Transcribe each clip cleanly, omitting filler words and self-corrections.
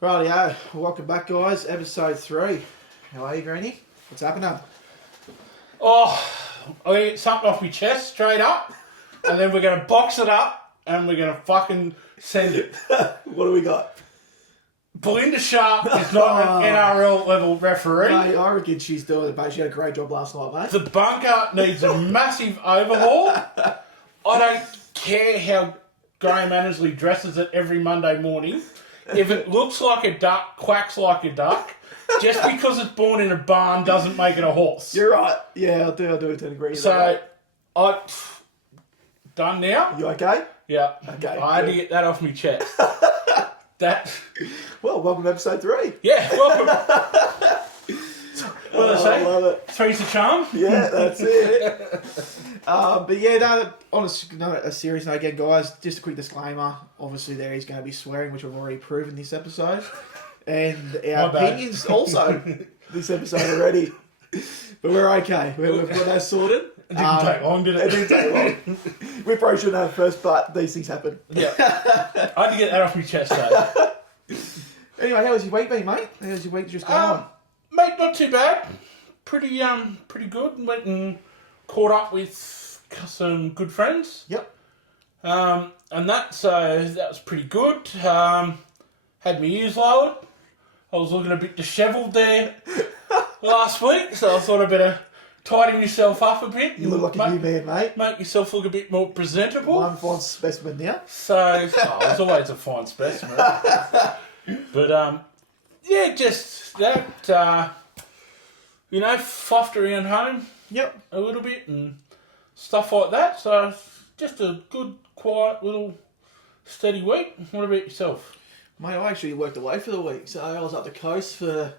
Rightio, welcome back guys, episode 3. How are you, Greenie? What's happening? Oh, I get something off my chest straight up, and then we're going to box it up, and we're going to fucking send it. What do we got? Belinda Sharp is not an NRL level referee. Mate, I reckon she's doing it, mate. She had a great job last night, mate. The bunker needs a massive overhaul. I don't care how Graham Annesley dresses it every Monday morning. If it looks like a duck, quacks like a duck, just because it's born in a barn doesn't make it a horse. You're right. Yeah, I do tend to agree with So, that. done now? You okay? Yeah. Okay, I had to good. get that off my chest. Well, welcome to episode 3. Yeah, welcome. What did I say? I love it. Three's the charm? Yeah, that's it. But yeah, no, on a serious note again, guys, just a quick disclaimer. Obviously, there is going to be swearing, which we've already proven this episode. And our opinions also this episode already. But we're okay. We've got that sorted. It didn't take long, did it? It didn't take long. We probably shouldn't have first, but these things happen. Yeah. I had to get that off my chest, though. Anyway, how was your week been, mate? How's your week just gone? Mate, not too bad. Pretty good. Went and caught up with some good friends. Yep. So that was pretty good. Had my ears lowered. I was looking a bit dishevelled there last week, so I thought I'd better tidy myself up a bit. You look like a new man, mate. Make yourself look a bit more presentable. One fine specimen now. So, I was always a fine specimen. But, yeah, just that, fluffed around home. Yep. A little bit and stuff like that. So, just a good, quiet, little, steady week. What about yourself? Mate, I actually worked away for the week. So I was up the coast for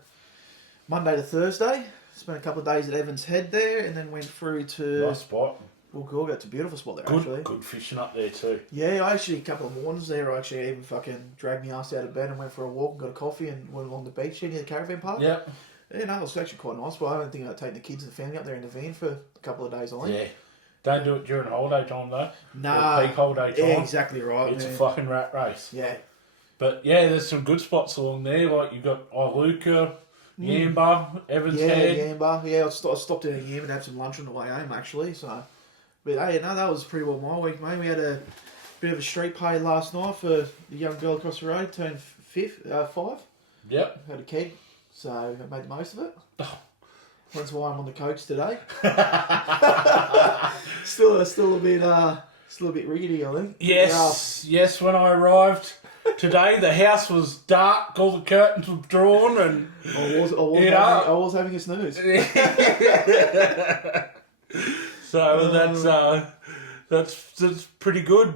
Monday to Thursday. Spent a couple of days at Evans Head there and then went through to... Nice spot. Well, it's a beautiful spot there, actually. Good fishing up there too. Yeah, I actually, a couple of mornings there, I actually even fucking dragged my ass out of bed and went for a walk and got a coffee and went along the beach here near the caravan park. Yep. Yeah, no, it was actually quite nice, but I don't think I'd take the kids and the family up there in the van for a couple of days, I think. Yeah. Don't do it during holiday time though. Nah. Or peak holiday time. Yeah, exactly right, It's man. a fucking rat race. Yeah. But yeah, there's some good spots along there. Like you've got Iluka, Yamba, Evans Head. Yeah, Yamba. Yeah, I stopped in Yamba and had some lunch on the way home, actually. So, but hey, no, that was pretty well my week, mate. We had a bit of a street party last night for the young girl across the road, turned 5. Yep. Had a keg, so I made the most of it. That's why I'm on the coach today. still a bit rickety, I think. Yes. When I arrived today, the house was dark. All the curtains were drawn, and I was having a snooze. So that's pretty good.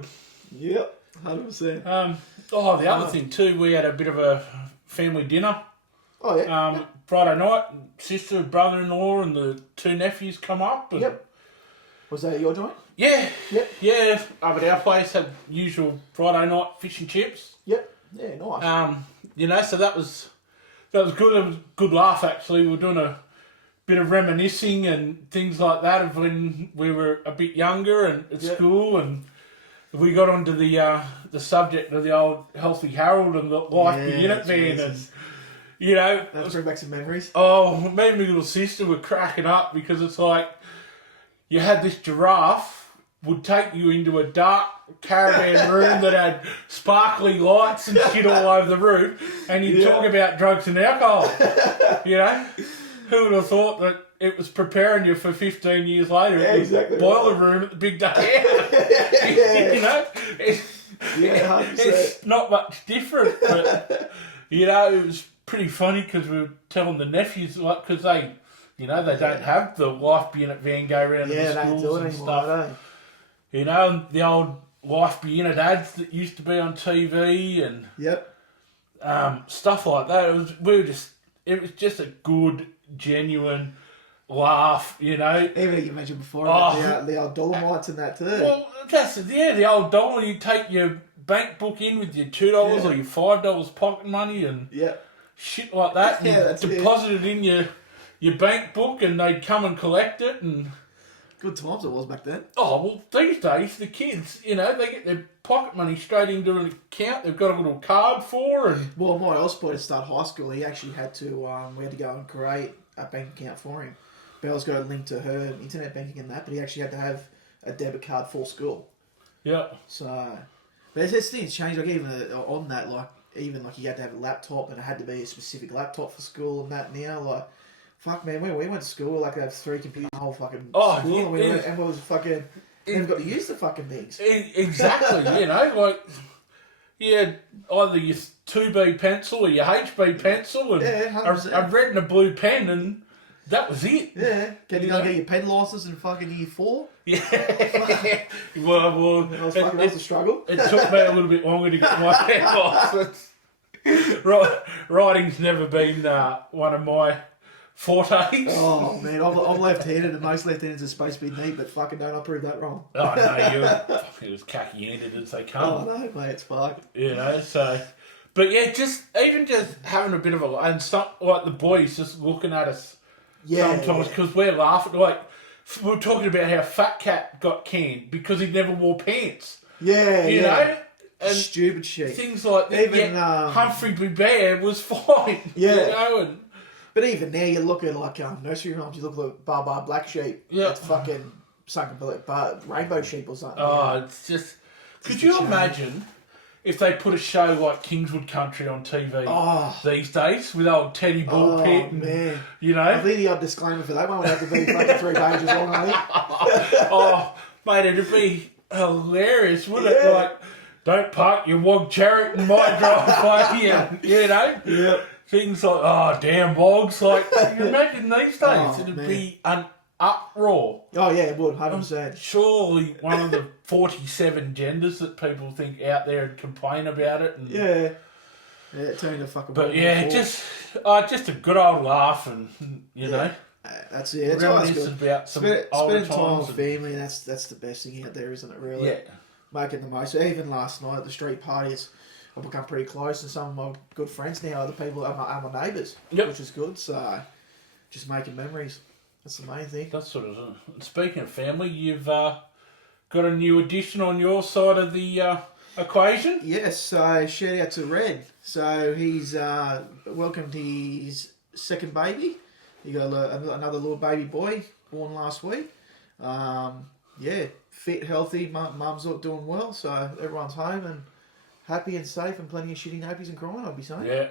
Yep, 100%. The other thing too, we had a bit of a family dinner. Oh yeah. Friday night, sister, brother-in-law, and the 2 nephews come up. And Yep. Was that your joint? Yeah. Yep. Yeah. Over at our place, had usual Friday night fish and chips. Yep. Yeah, nice. So that was good. It was a good laugh actually. We were doing a bit of reminiscing and things like that of when we were a bit younger and at school, and we got onto the subject of the old Healthy Harold and the life unit van, and That'll bring back some memories. Oh, me and my little sister were cracking up because it's like you had this giraffe would take you into a dark caravan room that had sparkly lights and shit all over the roof, and you'd talk about drugs and alcohol. Who would have thought that it was preparing you for 15 years later at the boiler room at the big day out? It's not much different, but it was pretty funny because we were telling the nephews, because they don't have the life unit van go around to the schools and stuff. And the old life unit ads that used to be on TV and stuff like that. It was just a good, genuine laugh, Even you mentioned before about the old Dolomites and that too. Well, the old dollar. You take your bank book in with your $2 or your $5 pocket money and shit like that. And you deposit it in your bank book, and they'd come and collect it, and Good times it was back then. Oh, well, these days, the kids, they get their pocket money straight into an account they've got a little card for. And well, my oldest boy to start high school, he actually had to, we had to go and create a bank account for him. Belle's got a link to her internet banking and that, but he actually had to have a debit card for school. Yeah. So, but it's things changed, like even on that, even you had to have a laptop and it had to be a specific laptop for school and that now, fuck, man, when we went to school, to have 3 computers the whole fucking school, and we was fucking, never got to use the fucking things. Exactly, you had either your 2B pencil or your HB pencil and a red and a blue pen, and that was it. Yeah, can you go get your pen license in fucking year 4? Yeah. well, that was a struggle. It took me a little bit longer to get my pen license. Writing's never been one of my fortes. Oh man, I'm left-handed, and most left-handers are supposed to be neat, but fucking don't I prove that wrong? Oh no, you're as khaki-handed as they come. Oh no, mate, it's fuck. So, but yeah, just having a bit of and some like the boys just looking at us sometimes because we're laughing. Like we're talking about how Fat Cat got canned because he never wore pants. Yeah, you know. And stupid shit. Things like that. Even Humphrey Bear was fine. Yeah. But even now, you look at nursery rhymes. You look at Bar Black Sheep. Yeah. It's fucking Rainbow Sheep or something. Oh, it's just. Could you imagine if they put a show like Kingswood Country on TV these days with old Teddy Bullpit? Oh man, I think the odd disclaimer for that one would have to be fucking 3 pages long. Oh, mate, it'd be hilarious, wouldn't it? Don't park your wog chariot in my driveway, Yeah. Things like, damn wogs. Can you imagine these days? It'd be an uproar. Oh, yeah, it would, 100%. Surely one of the 47 genders that people think out there and complain about it. And, yeah, it turned into fucking... But yeah, just a good old laugh and, know. That's it. It's reminiscent about some older spending time with family, that's the best thing out there, isn't it, really? Yeah. Making the most. Even last night at the street parties, I've become pretty close, and some of my good friends now are the people are my neighbours, which is good. So, just making memories. That's the main thing. That's sort of. Speaking of family, you've got a new addition on your side of the equation. Yes. So shout out to Red. So he's welcomed his second baby. He got another little baby boy born last week. Fit, healthy. Mum's doing well. So everyone's home and happy and safe, and plenty of shitty nappies and crying, I'd be saying. Yeah.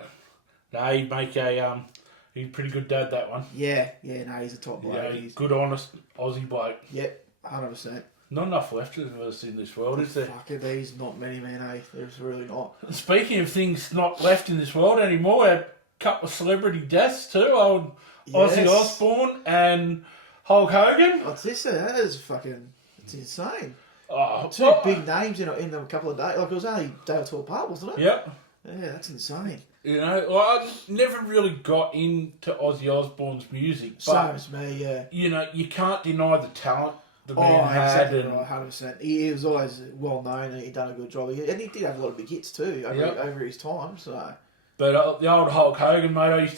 No, he'd make he's a pretty good dad, that one. Yeah, no, he's a top bloke. Yeah, good, honest Aussie bloke. Yep, 100%. Not enough left of us in this world, is there? Fuck, these not many, man, There's really not. Speaking of things not left in this world anymore, a couple of celebrity deaths too. Old Ozzy Osbourne and Hulk Hogan. What's this? That is fucking... It's insane. Oh, Two big names in a couple of days. It was only a day or two apart, wasn't it? Yep. Yeah, that's insane. I never really got into Ozzy Osbourne's music. But, same as me, yeah. You can't deny the talent the man had. Exactly right, 100%. He was always well known and he'd done a good job. And he did have a lot of big hits too over his time. So, but the old Hulk Hogan, mate,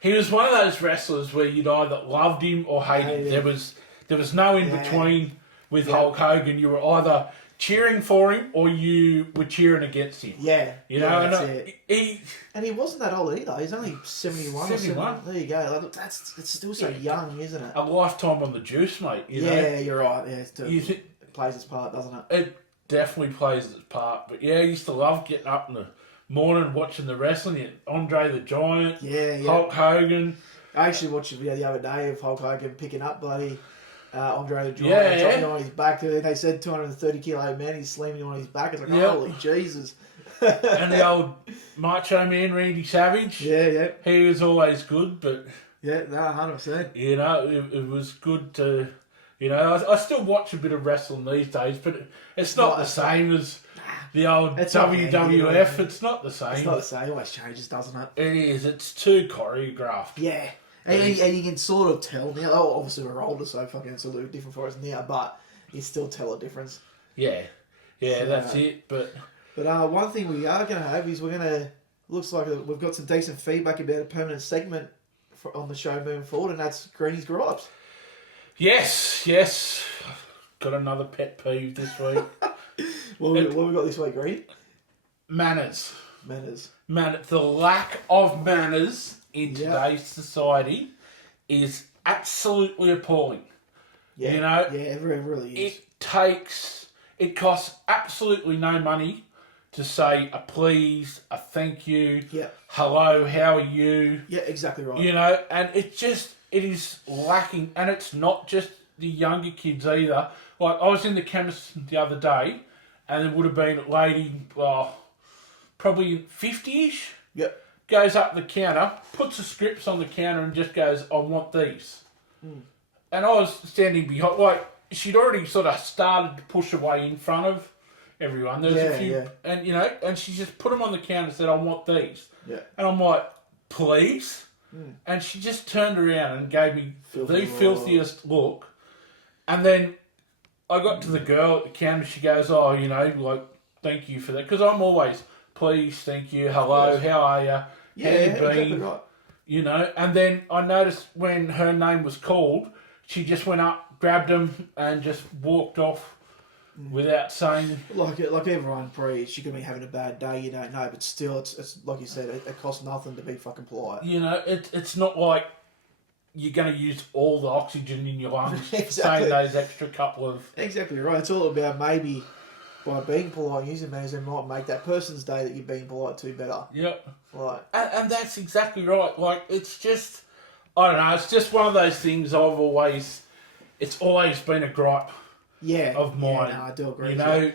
he was one of those wrestlers where you'd either loved him or hated him. There was no in between. With Hulk Hogan, you were either cheering for him or you were cheering against him. Yeah. And he wasn't that old either. He's only 71 or 71. There you go. It's still so young, isn't it? A lifetime on the juice, mate. You're right. Yeah, it plays its part, doesn't it? It definitely plays its part. But yeah, I used to love getting up in the morning watching the wrestling. Andre the Giant, Hulk Hogan. I actually watched a video the other day of Hulk Hogan picking up bloody... Andre the Giant dropping on his back. They said 230 kilo man. He's slamming on his back. It's like, holy Jesus. And the old Macho Man Randy Savage. Yeah. He was always good, but 100%. It was good to. I still watch a bit of wrestling these days, but it's not the same as the old WWF. It's not the same. It's not the same. It always changes, doesn't it? It is. It's too choreographed. Yeah. And you can sort of tell now. Oh, obviously we're older, so fucking it's a little different for us now. But you still tell a difference. Yeah, that's it. But one thing we are going to have is looks like we've got some decent feedback about a permanent segment on the show moving forward, and that's Greeny's Gripes. Yes. Got another pet peeve this week. What have we got this week, Reed? Manners. The lack of manners in today's society is absolutely appalling. Yeah. You know? Yeah, it really is. It costs absolutely no money to say a please, a thank you, hello, how are you? Yeah, exactly right. You know, and it is lacking, and it's not just the younger kids either. Like, I was in the chemist the other day, and there would have been a lady, probably 50-ish, goes up the counter, puts the scripts on the counter and just goes, I want these. And I was standing behind, like, she'd already sort of started to push away in front of everyone. There's a few, and you know, and she just put them on the counter and said, I want these. Yeah. And I'm like, please? And she just turned around and gave me the filthiest look. And then I got to the girl at the counter, she goes, oh, you know, like, thank you for that. Because I'm always, please, thank you, hello, how are you? Yeah, how you been? Exactly right. You know, and then I noticed when her name was called, she just went up, grabbed them, and just walked off without saying... Like everyone, she could be having a bad day, you don't know, but still, it's like you said, it costs nothing to be fucking polite. You know, it's not like you're going to use all the oxygen in your lungs saying those extra couple of... Exactly right. It's all about maybe by being polite and using manners, it might make that person's day that you're being polite to better. Yep. Like, and that's exactly right. Like, it's just... I don't know, it's just one of those things it's always been a gripe of mine. Yeah, no, I do agree. You know,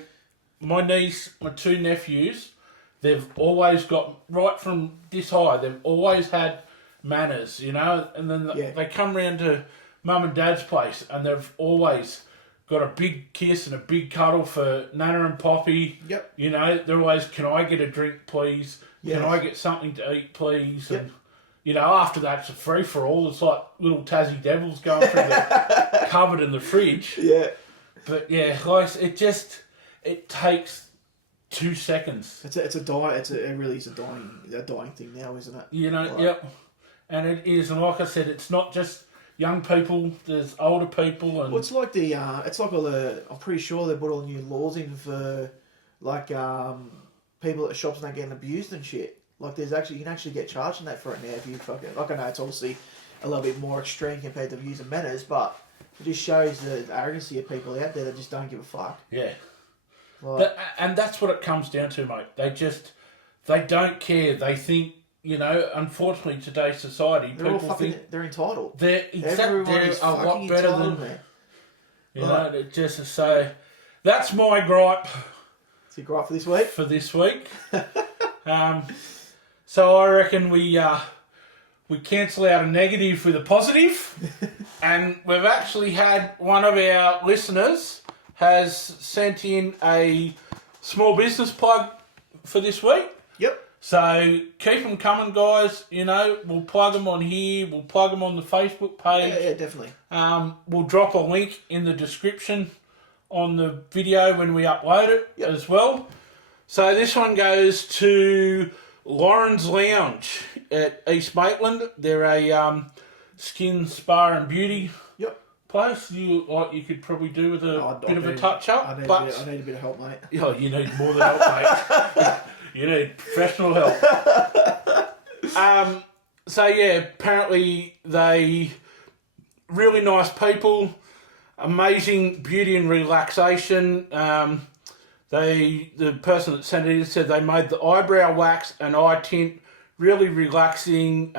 my niece, my two nephews, they've always got, right from this high, they've always had manners, you know, and then they come round to mum and dad's place and they've always got a big kiss and a big cuddle for Nana and Poppy. Yep. You know, they're always, can I get a drink, please? Yes. Can I get something to eat, please? Yep. And, you know, after that, it's a free-for-all. It's like little Tassie devils going through the cupboard in the fridge. Yeah. But, yeah, like, it takes 2 seconds. It's a diet. It really is a dying thing now, isn't it? You know, yep. And it is. And like I said, it's not just young people. There's older people. And well, it's like all the, I'm pretty sure they put all the new laws in for, like, people at shops not getting abused and shit. Like, you can actually get charged in that for it now if you fucking... Like, I know it's obviously a little bit more extreme compared to views and manners, but it just shows the arrogancy of people out there that just don't give a fuck. Yeah. Like, and that's what it comes down to, mate. They don't care. They think, you know, unfortunately, today's society, people think... They're entitled. They're a lot better than... Man. You know, it just... So, that's my gripe. It's your gripe for this week? For this week. So I reckon we cancel out a negative with a positive, and we've actually had one of our listeners has sent in a small business plug for this week. Yep. So keep them coming, guys. You know, we'll plug them on here. We'll plug them on the Facebook page. Yeah, definitely. We'll drop a link in the description on the video when we upload it as well. So this one goes to Lauren's Lounge at East Maitland. They're a skin, spa and beauty place. You could probably do with a bit of a touch-up. I need a bit of help, mate. Oh, you need more than help, mate. You need professional help. So, yeah, apparently they... Really nice people. Amazing beauty and relaxation. The person that sent it in said they made the eyebrow wax and eye tint really relaxing.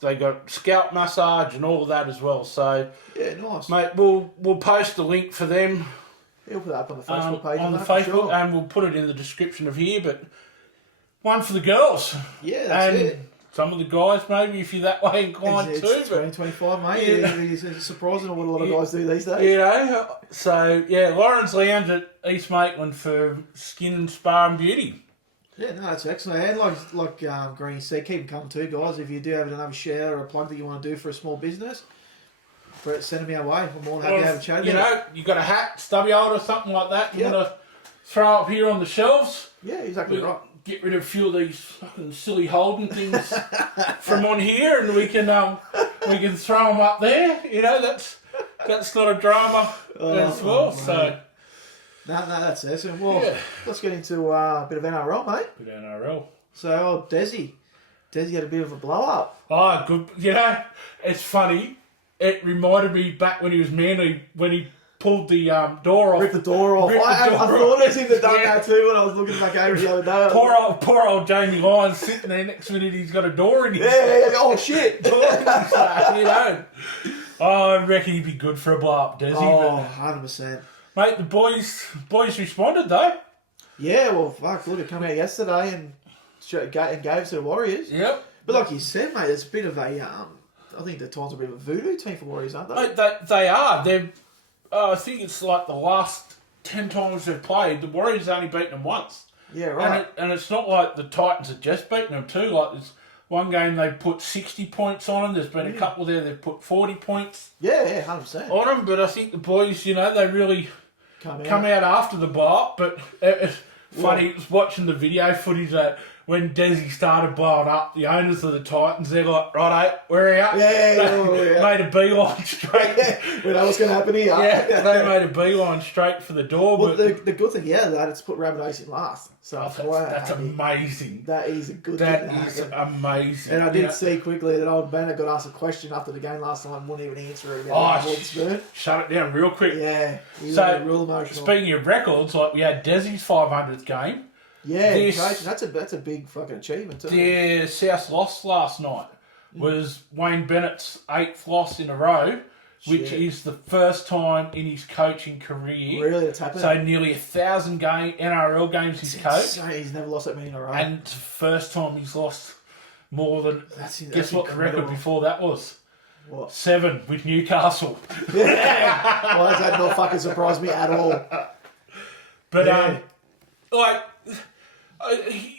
They got scalp massage and all of that as well. So yeah, nice, mate. We'll post a link for them. We'll put that up on the Facebook page. On the Facebook, and we'll put it in the description of here. But one for the girls. Yeah, that's it. Some of the guys, maybe, if you're that way inclined too. It's 2025, mate. It's surprising what a lot of guys do these days. You know, so, yeah, Lauren's Lounge at East Maitland for skin and spa and beauty. Yeah, no, that's excellent. And like Greenie said, keep them coming too, guys. If you do have another share or a plug that you want to do for a small business, send them our way. We're more than happy to have a chat. You know, you got a hat, stubby old or something like that you want to throw up here on the shelves. Yeah, exactly right. Get rid of a few of these fucking silly Holden things from on here, and we can throw them up there. You know, that's not a drama as well. So no, that's excellent. Well, let's get into a bit of NRL, mate. Bit of NRL. So, Desi had a bit of a blow up. Oh, good. You know, it's funny. It reminded me back when he was Manly, when he pulled the door off. Ripped the door off. I thought it was him that done that too when I was looking back over the other day. Poor old Jamie Lyons sitting there. Next minute he's got a door in his oh shit. door in his you know. Oh, I reckon he'd be good for a blow up, Desi. Oh, 100%. Mate, the boys responded though. Yeah, well, fuck, look, it came out yesterday and gave to the Warriors. Yep. But like you said, mate, it's a bit of a, I think the Titans are a bit of a voodoo team for Warriors, aren't they? Mate, they are. They're, I think it's like the last 10 times they've played, the Warriors only beaten them once. Yeah, right. And it's not like the Titans have just beaten them too. Like there's one game they put 60 points on them. There's been a couple there they've put 40 points. Yeah, 100%. On them. But I think the boys, you know, they really come out after the blow up. But it's funny, watching the video footage that when Desi started blowing up, the owners of the Titans, they're like, righto, where are you? Yeah. Made a beeline straight. We know what's going to happen here. Yeah, they made a beeline straight for the door. Well, but the good thing, that it's put Rabbitohs in last. So that's amazing. That is a good thing. That is amazing. And I did see quickly that old Bennett got asked a question after the game last night and wouldn't even answer it. Shut it down real quick. Yeah, he was real emotional. Speaking of records, like we had Desi's 500th game. Yeah, that's a big fucking achievement too. Their South loss last night was Wayne Bennett's 8th loss in a row, which is the first time in his coaching career. Really, it's happened. So nearly 1,000 NRL games he's coached. He's never lost that many in a row. And it's the first time he's lost more than. Guess what the record before that was? What? 7 with Newcastle. Yeah. Well, that not fucking surprised me at all. But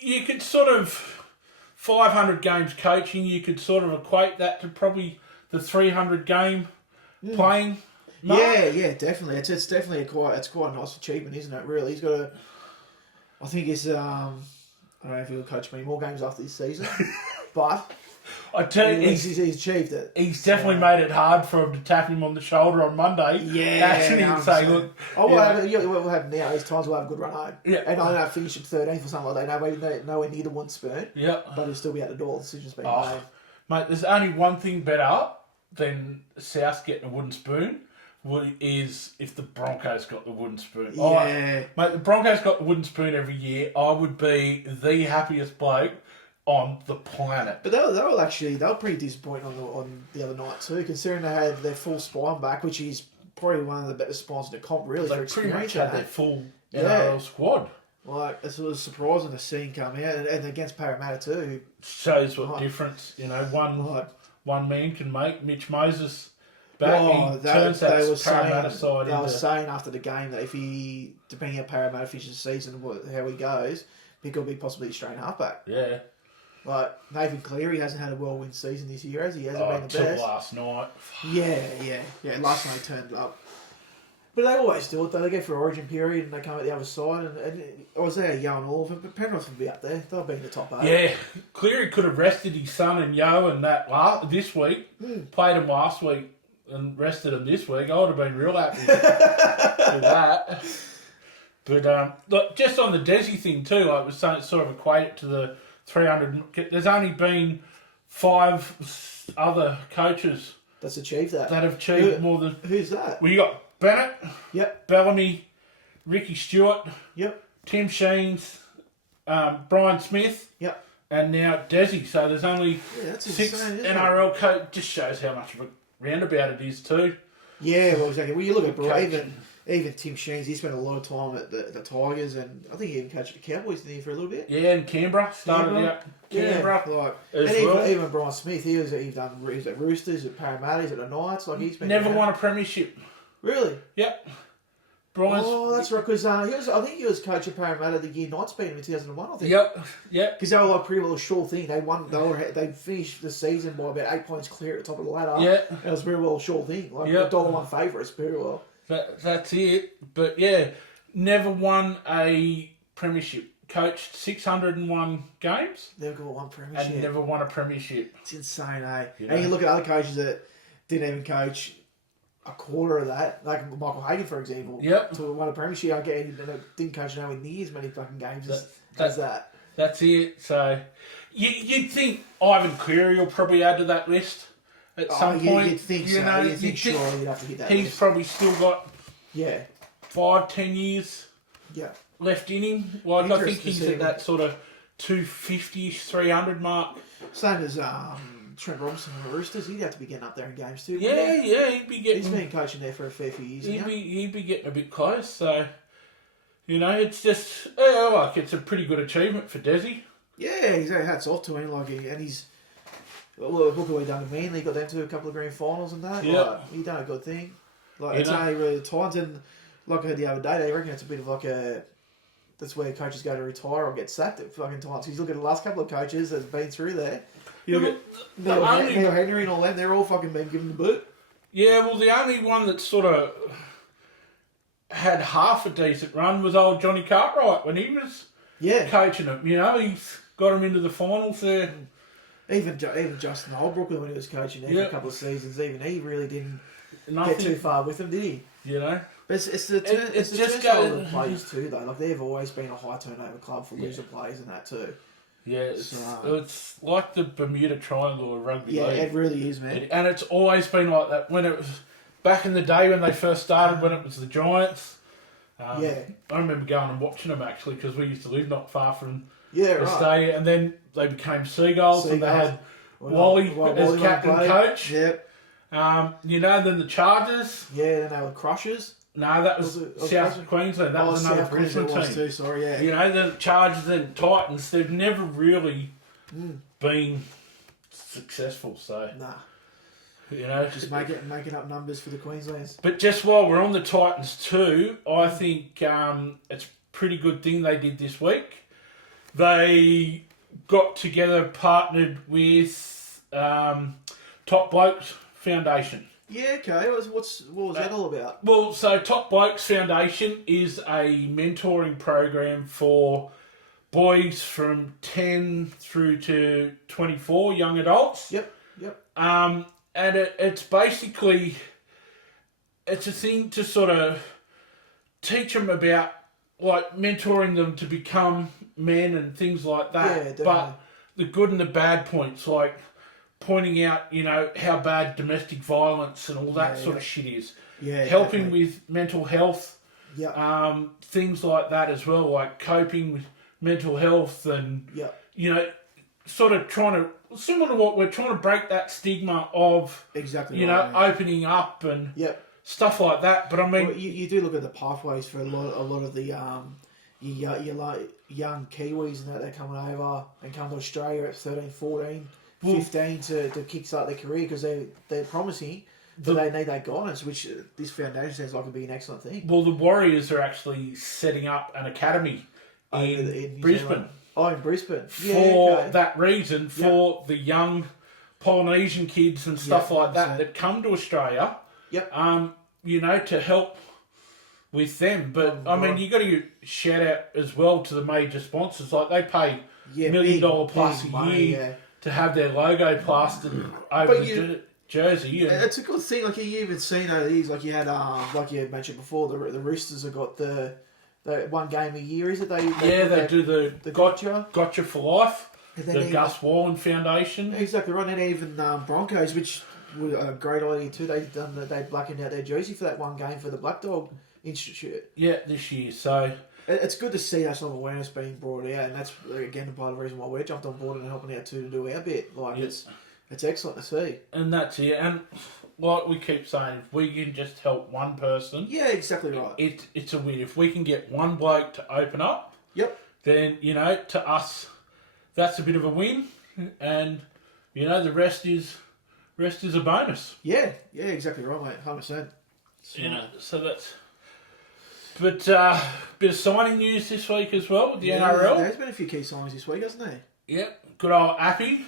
you could sort of 500 games coaching. You could sort of equate that to probably the 300 game playing. Mark. Yeah, definitely. It's definitely quite a nice achievement, isn't it? Really, he's got a. I think it's I don't know if he'll coach many more games after this season, but I tell you, he's achieved it. He's definitely made it hard for him to tap him on the shoulder on Monday. Yeah, actually, and say, look. What will happen now is Times will have a good run home. Yeah, and I don't know, finish at 13th or something like that. Nowhere near the one spoon. Yeah, but he'll still be at the door. The decision's been made. Mate, there's only one thing better than South getting a wooden spoon. Is if the Broncos got the wooden spoon. Yeah. Mate, the Broncos got the wooden spoon every year. I would be the happiest bloke on the planet. But they were pretty disappointing on the other night too, considering they had their full spine back, which is probably one of the better spines in the comp, really. They pretty much had their full NRL squad. Like, it was surprising to see him come out, and against Parramatta too. Shows what difference, one man can make. Mitch Moses back, turns that Parramatta side into... They were saying after the game that if he, depending on how Parramatta finishes the season, how he goes, he could be possibly Australian halfback. Yeah. Like, Nathan Cleary hasn't had a whirlwind season this year, has he? He hasn't been the best. Last night. Yeah. Last night he turned up. But they always do it, though. They go for Origin period and they come out the other side. And I was there, Yo and all of them, but Penrith would be up there. They'll be in the top 8. Yeah. Cleary could have rested his son and Yo and that this week. Played him last week and rested him this week. I would have been real happy with that. But look, just on the Desi thing too, like we're saying, it's sort of equated to the 300. There's only been 5 other coaches that's achieved that. That have achieved more than. Who's that? Well, you got Bennett. Yep. Bellamy, Ricky Stewart. Yep. Tim Sheens, Brian Smith. Yep. And now Desi. So there's only 6 insane, NRL coaches. Just shows how much of a roundabout it is too. Yeah, well, exactly. Well, you look at even Tim Sheens, he spent a lot of time at the Tigers, and I think he even coached the Cowboys didn't he, for a little bit. Yeah, and Canberra started out. Canberra, even Brian Smith, he's at Roosters, at Parramatta, he's at the Knights. Like he's been never won a premiership. Really? Yep. Brian's, that's right. Because I think he was coach at Parramatta the year Knights beat him in 2001. I think. Yep. Because they were like pretty well a sure thing. They finished the season by about 8 points clear at the top of the ladder. Yeah. It was very well a sure thing. Like $1 favourites, very well. That's it. But yeah, never won a premiership. Coached 601 games. Never got one premiership. And never won a premiership. It's insane, eh? And you look at other coaches that didn't even coach a quarter of that, like Michael Hagan, for example. Yep. To win a premiership, I get and didn't coach nowhere near as many fucking games as that. That's it. So you'd think Ivan Cleary will probably add to that list at some point. You'd think so. You'd think surely you'd have to hit that. He's probably still got 5-10 years left in him. Like I think he's at that sort of 250-ish, 300 mark. Same as Trent Robinson and the Roosters. He'd have to be getting up there in games too. Yeah, he'd be getting. He's been coaching there for a fair few years. He'd be getting a bit close. So, it's just it's a pretty good achievement for Desi. Yeah, exactly. Hats off to him. And he's look what he done to Manly. He got them to a couple of grand finals and that. Yeah, he done a good thing. It's only really the Titans, and like I heard the other day, they reckon it's a bit of like a. That's where coaches go to retire or get sacked at fucking Titans. Because you look at the last couple of coaches that's been through there. You look at Neil Henry and all them, they're all fucking been given the boot. Yeah, well, the only one that sort of had half a decent run was old Johnny Cartwright when he was coaching them. He's got him into the finals there. Even Justin Holbrook when he was coaching there for a couple of seasons, even he really didn't get too far with them, did he? But it's the turnstile of the players too, though. Like, they've always been a high turnover club for loser players and that too. Yeah, it's like the Bermuda Triangle of rugby league. Yeah, it really is, man. And it's always been like that. When it was back in the day when they first started, when it was the Giants. I remember going and watching them actually because we used to live not far from the stadium. And then they became Seagulls. And they had Wally as captain coach. Yep. Then the Chargers. Yeah, then they were Crushers. No, that was South Queensland. That was another Brisbane team. Too, sorry, the Chargers and Titans, they've never really been successful. So, just making up numbers for the Queenslands. But just while we're on the Titans too, I think it's a pretty good thing they did this week. They got together, partnered with Top Blokes Foundation. Yeah, okay. What was that all about? Well, so Top Blokes Foundation is a mentoring program for boys from 10 through to 24 young adults. Yep. And it's basically, it's a thing to sort of teach them about, like, mentoring them to become men and things like that. Yeah, definitely. But the good and the bad points, like pointing out, how bad domestic violence and all that sort of shit is. Yeah, helping definitely with mental health. Yeah. Things like that as well, like coping with mental health and, sort of trying to, similar to what we're trying to break that stigma of, opening up and stuff like that. But I mean, you do look at the pathways for a lot of the young Kiwis and that they're coming over and come to Australia at 13, 14. 15 to kickstart their career because they're promising, but they need that guidance, which this foundation sounds like would be an excellent thing. Well, the Warriors are actually setting up an academy in Brisbane. Oh, in Brisbane. For that reason, for the young Polynesian kids and stuff like that come to Australia, to help with them. But, I mean, you got to shout out as well to the major sponsors. Like, they pay $1 million plus a year to have their logo plastered over the jersey. It's a good thing. Like, you even seen over these, like you had, like you had mentioned before, the Roosters have got the one game a year, is it? They do the Gotcha for Life, the Gus Wallen Foundation. Exactly right. And even Broncos, which was a great idea too. They blackened out their jersey for that one game for the Black Dog Institute. Yeah, this year. So it's good to see that sort of awareness being brought out, and that's again part of the reason why we jumped on board and helping out too to do our bit. Like it's excellent to see. And that's it. And like we keep saying, if we can just help one person, exactly right. It's a win. If we can get one bloke to open up, then to us, that's a bit of a win, and the rest is a bonus. Yeah, exactly right, mate. 100%. So that's. But bit of signing news this week as well with the NRL. There's been a few key signings this week, hasn't there? Yep. Good old Appy.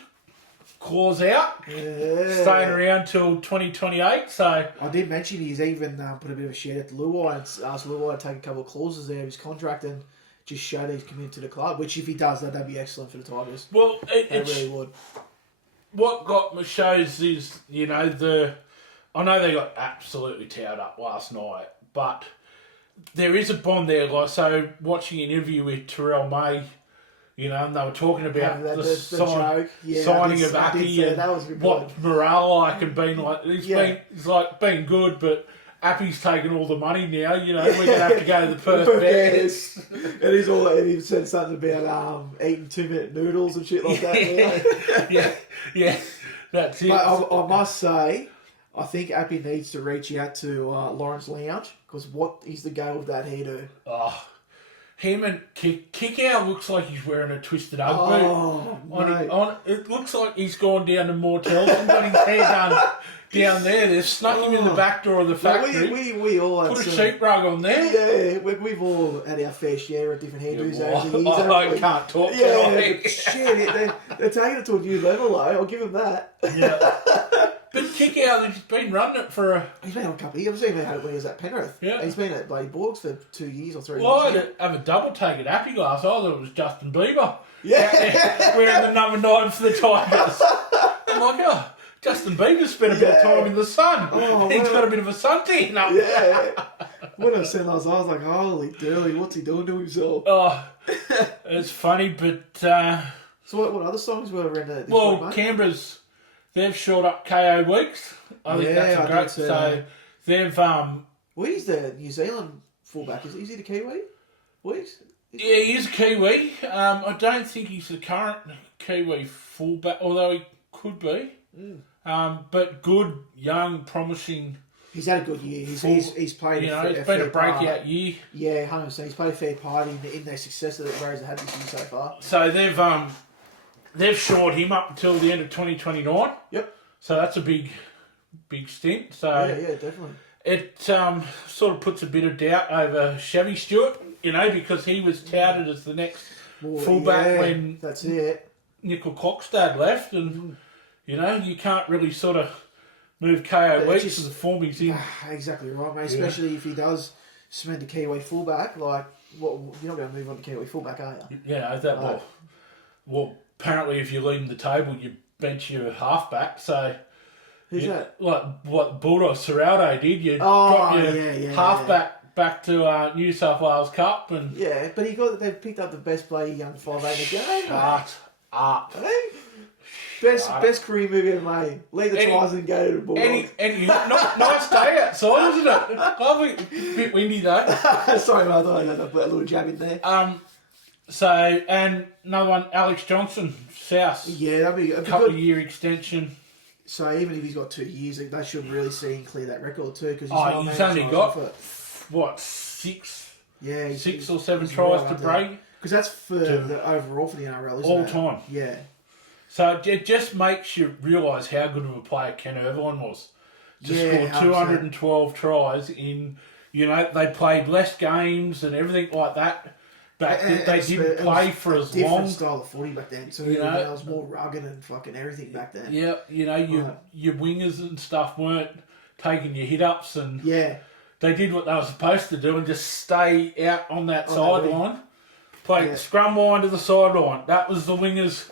Clause out. Yeah. Staying around till 2028. So I did mention he's even put a bit of a shout out to Luai and asked Luai to take a couple of clauses there of his contract and just show that he's committed to the club, which if he does that'd be excellent for the Tigers. Well, it really would. What got me shows is, I know they got absolutely towed up last night, but there is a bond there. Like, so watching an interview with Terrell May, you know, and they were talking about the signing of Appy and what morale like and being like. He's like been good, but Appy's taking all the money now. You know, we're going to have to go to the Perth Bears. And he said something about eating 2-minute noodles and shit like that. Yeah, that's it. But I must say, I think Appy needs to reach out to Lawrence Lounge, because what is the go with that hairdo? Oh, him and Kick-Out looks like he's wearing a twisted Ugg boot. It looks like he's gone down to Mortels and got his hair done down there. They've snuck him in the back door of the factory. We all put a sheep rug on there. Yeah, we've all had our fair share of different hairdos over the years. I can't talk. Shit, they're taking it to a new level, though. I'll give them that. Yeah. But Kick-Out, he's been running it for He's been on a couple of years. I've seen him had it when he was at Penrith. Yeah. He's been at bloody Borgs for 2 years or 3 years. Well, I had to have a double take at Appy Glass. I thought it was Justin Bieber. Yeah. Wearing the number 9 for the Tigers. I'm like, Justin Bieber spent a bit of time in the sun. He's got a bit of a suntan up. Yeah. When I seen those, I was like, holy dooly, what's he doing to himself? It's funny, but... So what other songs were around this week, mate? Canberra's... They've short up KO Weeks. I think that's a great. So they've Well, he's the New Zealand fullback. Is he the Kiwi? Weeks? Yeah, he is a Kiwi. I don't think he's the current Kiwi fullback, although he could be. But good, young, promising. He's had a good year. He's played. It's been a breakout year. Yeah, 100%. He's played a fair part in their success that the Warriors have had this year so far. So they've shored him up until the end of 2029. Yep. So that's a big stint. So yeah, definitely. It sort of puts a bit of doubt over Chevy Stewart, you know, because he was touted as the next fullback when that's it. Nickel Cockstad left, and you know you can't really sort of move KO Weeks to the form he's in. Exactly right, mate. Especially if he does cement the Kiwi fullback, like you're not going to move on to Kiwi fullback, are you? Yeah, well. Apparently, if you're leading the table, you bench your halfback. So, who's that? Like what Bulldogs Serraldo did, you drop your halfback back to New South Wales Cup, and but they've picked up the best player young 5'8" in the game. Shut up. Best career move ever made. Leave the Tigers and go to the Bulldogs. Nice day outside, isn't it? Lovely, a bit windy though. Sorry, mate, I thought I put a little jab in there. So, and another one, Alex Johnson, South. Yeah, that'd be a couple of year extension. So even if he's got 2 years, they should really see him clear that record too. Cause he's only got, what, 6? Yeah. 6 or 7 tries to break. Because that's for the overall for the NRL, isn't all it? All time. Yeah. So it just makes you realise how good of a player Ken Irvine was. To score 212 tries in, you know, they played less games and everything like that. Back then, they didn't play for as long. Different style of footy back then. So, you know, it was more rugged and fucking everything back then. Yeah, you know, your wingers and stuff weren't taking your hit-ups, and they did what they were supposed to do and just stay out on that sideline. Play scrum line to the sideline. That was the wingers'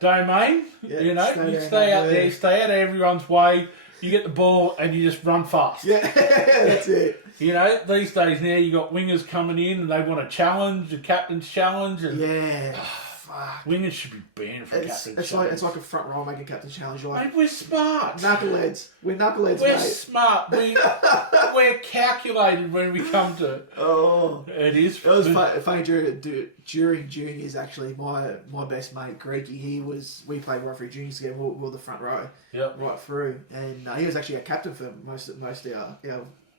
domain. Yeah, you know, you stay out there, stay out of everyone's way, you get the ball and you just run fast. Yeah, that's it. You know, these days now you got wingers coming in and they want a challenge, a captain's challenge. And, fuck. Wingers should be banned from captain's challenge. It's like a front row making captain's challenge. Like, mate, we're smart. Knuckleheads. We're knuckleheads, We're mate. smart. We're calculated when we come to... It is. It was funny during juniors, actually. My best mate, Greeky, we played referee juniors together. We were the front row right through. And he was actually a captain for most of our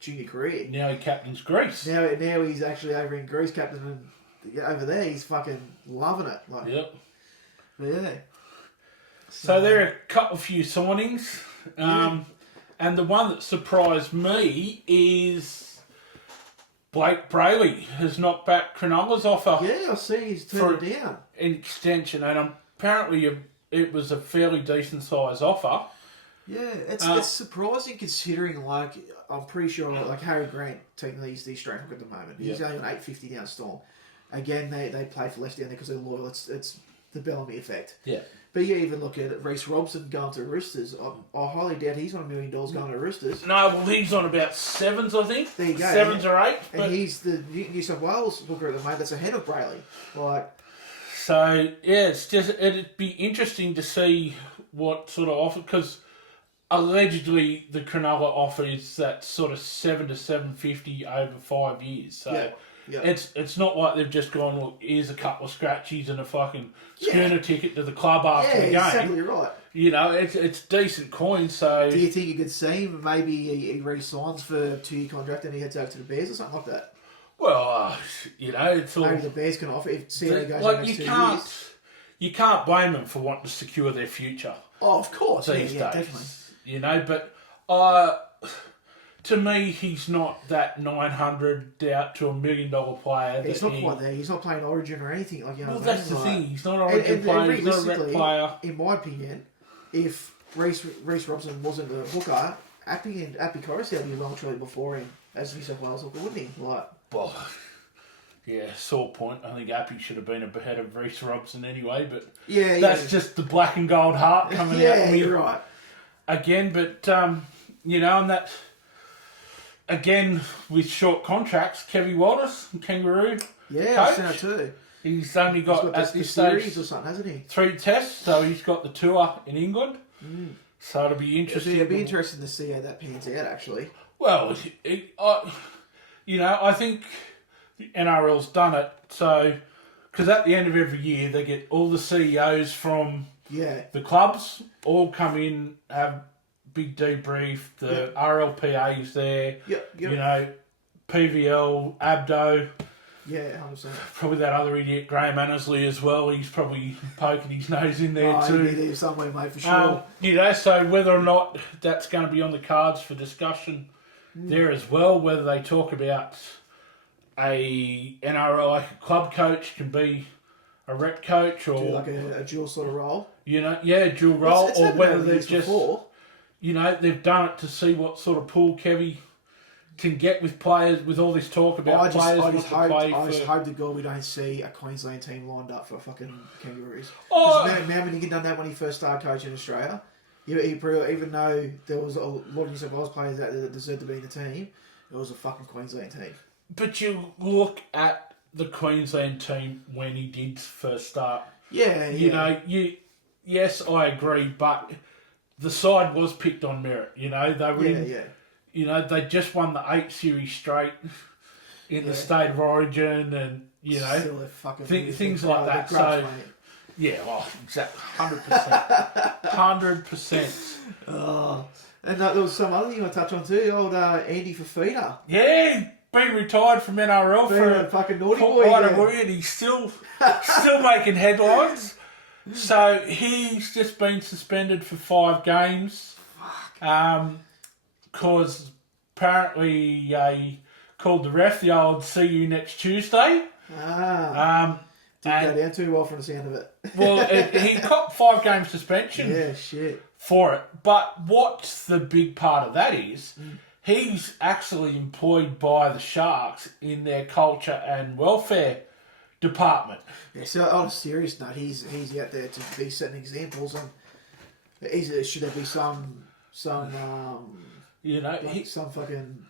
junior career. Now he captains Greece. Now he's actually over in Greece captain, and over there he's fucking loving it. Like, but yeah. So there are a few signings, and the one that surprised me is Blake Brayley has knocked back Cronulla's offer. Yeah, I see he's turned it down. An extension, and apparently it was a fairly decent size offer. Yeah, it's surprising considering, like, I'm pretty sure, like, Harry Grant, technically, he's the Australian hook at the moment. He's only on $8.50 down Storm. Again, they play for less down there because they're loyal. It's the Bellamy effect. Yeah. But you even look at Reece Robson going to Roosters. I highly doubt he's on $1 million going to Roosters. No, well, he's on about 7s, I think. There you go. 7s or 8. And he's the New South Wales hooker at the moment that's ahead of Brayley. So, yeah, it'd be interesting to see what sort of offer, because allegedly the Cronulla offer is that sort of 7 to 750 over 5 years. So it's not like they've just gone, look, here's a couple of scratchies and a fucking schooner ticket to the club after the game. Yeah, exactly right. You know, it's decent coin. So do you think you could see him maybe he re-signs for a 2-year contract and he heads over to the Bears or something like that? Well, you know, it's all... Maybe the Bears can offer if CNA goes like, the next 2 years. You can't blame them for wanting to secure their future. Oh, of course. These days, definitely. You know, but to me, he's not that 900 out to $1 million player. He's not quite there. He's not playing Origin or anything. That's the thing. He's not an Origin player. He's not a rep player. In my opinion, if Reece Robson wasn't a hooker, Appy Coruscant would be long truly before him as New South Wales hooker, wouldn't he? Well, yeah, sore point. I think Appy should have been ahead of Reece Robson anyway, but that's just the black and gold heart coming out. Yeah, you're right. Again, but, you know, and that... Again, with short contracts, Kevy Walters, Kangaroo. Yeah, I've seen it too. He's only got at this stage or something, hasn't he? 3 tests, so he's got the tour in England. So it'll be interesting. It'll be interesting to see how that pans out, actually. Well, you know, I think the NRL's done it. So, because at the end of every year, they get all the CEOs from the clubs all come in, have big debrief. The RLPA is there. You know, PVL, Abdo. Yeah, 100%. Probably that other idiot, Graham Annesley, as well. He's probably poking his nose in there too. He'll be there somewhere, mate, for sure. You know, so whether or not that's going to be on the cards for discussion there as well, whether they talk about a NRL, like a club coach can be a rep coach or... Do like a dual sort of role. You know, dual role. It's or whether they've just... Before. You know, they've done it to see what sort of pool Kevy can get with players, with all this talk about players. I just hope to God we don't see a Queensland team lined up for fucking Kangaroos. Remember when he done that when he first started coaching Australia? Even though there was a lot of New South Wales players that deserved to be in the team, it was a fucking Queensland team. But you look at the Queensland team when he did first start. You know, yes, I agree, but the side was picked on merit. You know, they were you know, they just won the 8 series straight in the state of origin, and you know, things like that. So, exactly, 100%, 100%. Oh, and there was some other thing I touch on too. Old Andy Fafita. Yeah, been retired from NRL for a fucking naughty boy, and he's still making headlines. So he's just been suspended for 5 games. Because apparently he called the ref the old "see you next Tuesday." Didn't go down too well from the sound of it. Well, he copped 5 game suspension. Yeah, shit. For it. But what's the big part of that is he's actually employed by the Sharks in their culture and welfare department. Yeah, so on a serious note, he's out there to be setting examples, and should there be some you know, some fucking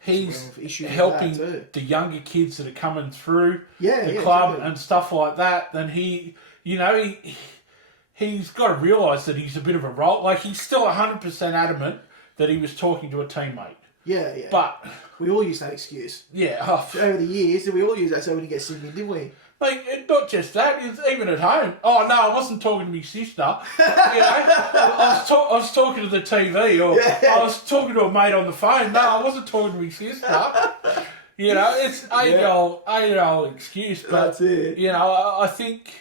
he's helping the younger kids that are coming through the club and stuff like that. Then he's got to realise that he's a bit of a role. Like, he's still 100% adamant that he was talking to a teammate. Yeah. But we all use that excuse. Yeah. Over the years, we all use that so when you get sick, didn't we? Like, not just that, it's even at home. Oh, no, I wasn't talking to my sister. You know, I was talking to the TV, or I was talking to a mate on the phone. No, I wasn't talking to my sister. You know, it's age-old excuse. But, that's it. You know, I think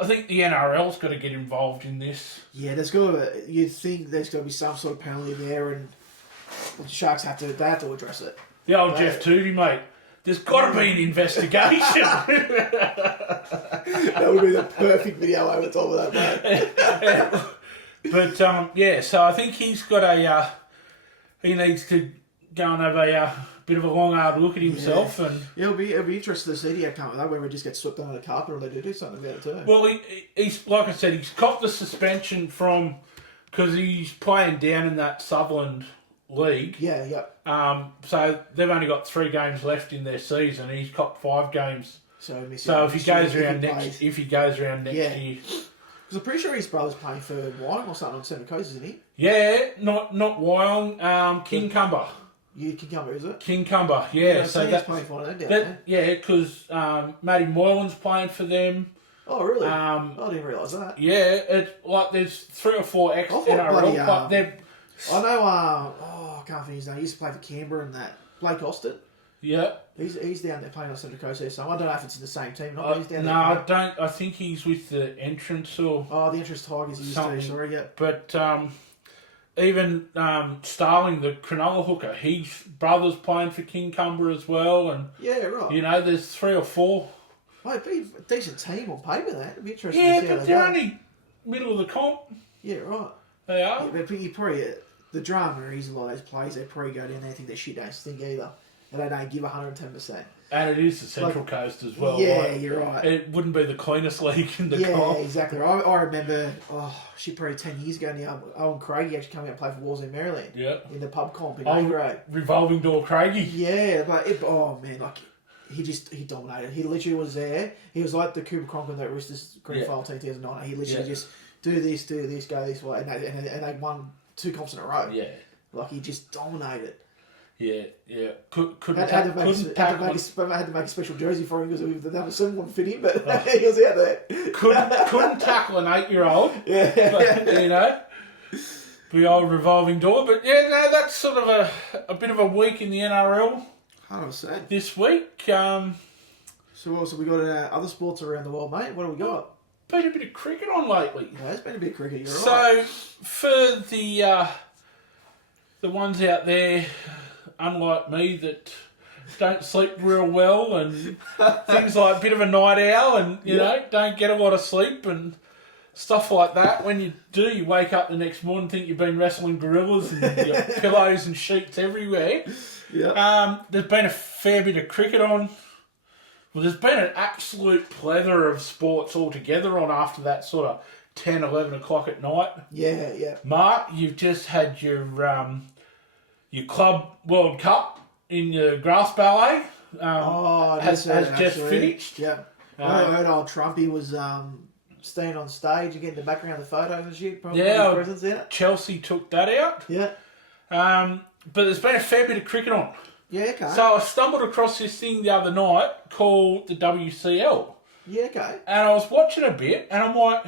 the NRL's got to get involved in this. Yeah, you'd think there's got to be some sort of penalty there, and the Sharks have to address it. The old Jeff Tootie, mate. There's got to be an investigation. That would be the perfect video over top of that, mate. But, so I think he's got he needs to go and have a bit of a long hard look at himself. And it'll be interesting to see the outcome of that, whether it just gets swept under the carpet or they do something about it too. Well, he's like I said, he's copped the suspension from because he's playing down in that Sutherland league. Yeah. So they've only got 3 games left in their season. He's copped 5 games. So if he goes around next year, because I'm pretty sure his brother's playing for Wyong or something on Central Coast, isn't he? Yeah, not Wyong, Kincumber. Kincumber, is it? Kincumber, yeah. So that's playing for them. Yeah, because Matty Moylan's playing for them. Oh, really? I didn't realise that. Yeah, it's like there's 3 or 4 ex-NRL. I know. I can't think his name. He used to play for Canberra and that. Blake Austin. Yeah. He's down there playing on Central Coast there. So I don't know if it's in the same team. He's down there. I don't. I think he's with the Entrance or. Oh, the Entrance Tigers. He used to. Sorry, yeah. But even Starling, the Cronulla hooker, his brother's playing for Kincumber as well, and yeah, right. You know, there's 3 or 4. Well, it'd be a decent team on paper. That it'd be interesting. Yeah, to see but they're only middle of the comp. Yeah, right. They are. Yeah, but you probably the drama is a lot of those players. They probably go down there and think their shit don't stink either. They don't give 110%. And it is the Central Coast as well. Yeah, right? You're right. It wouldn't be the cleanest league in the comp. Yeah, exactly. I remember, probably 10 years ago now, Owen Craigie actually came out and played for Wallsend, Maryland. Yeah. In the pub comp in A-grade. Revolving door Craigie. Yeah, but he dominated. He literally was there. He was like the Cooper Cronkin that Roosters Grand Final team 2009. He literally just do this, go this way, and they won 2 comps in a row. Yeah. Like he just dominated. Yeah. Had to make a special jersey for him because the number 7 wouldn't fit him, but he was out there. Couldn't tackle an 8-year-old. Yeah. But, you know, the old revolving door. But yeah, no, that's sort of a bit of a week in the NRL. 100%. This week. So what else have we got in other sports around the world, mate? What have we got? Been a bit of cricket on lately. Yeah, it's been a bit of cricket. You're So right. for the ones out there, unlike me, that don't sleep real well and things like a bit of a night owl and you know don't get a lot of sleep and stuff like that. When you do, you wake up the next morning and think you've been wrestling gorillas and you've got pillows and sheets everywhere. Yeah. There's been a fair bit of cricket on. Well, there's been an absolute plethora of sports altogether on after that sort of 10, 11 o'clock at night. Yeah. Mark, you've just had your Club World Cup in your grass ballet. Has just finished. Yeah. I heard old Trumpy was staying on stage and getting the background of the photos and shit. Presents in it. Chelsea took that out. Yeah. But there's been a fair bit of cricket on. Yeah, okay. So I stumbled across this thing the other night called the WCL. Yeah, okay. And I was watching a bit and I'm like,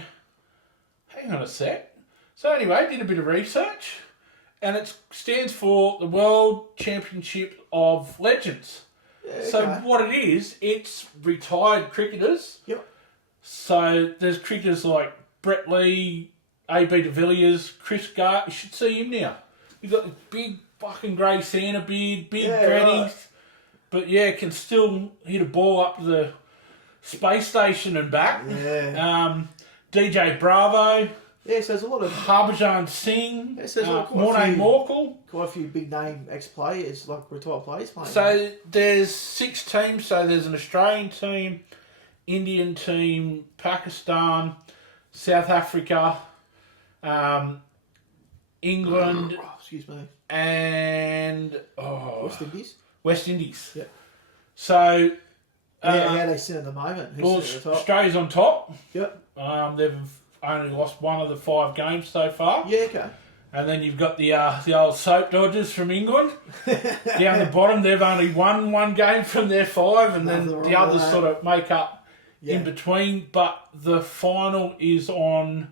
hang on a sec. So anyway, did a bit of research and it stands for the World Championship of Legends. Yeah, okay. So what it is, it's retired cricketers. Yep. So there's cricketers like Brett Lee, A.B. de Villiers, Chris Gart. You should see him now. He's got this big fucking grey Santa beard, big grannies. Right. But yeah, can still hit a ball up to the space station and back. Yeah. DJ Bravo. Yeah, so there's a lot of... Harbhajan Singh. Yeah, so Morne Morkel. Quite a few big name ex-players, like retired players playing. So there's 6 teams. So there's an Australian team, Indian team, Pakistan, South Africa, England... excuse me. And... West Indies. Yeah. So... how they sit at the moment. Australia's on top. Yep. They've only lost 1 of the 5 games so far. Yeah, okay. And then you've got the old soap dodgers from England. Down the bottom, they've only won 1 game from their 5, and then the others sort of make up in between. But the final is on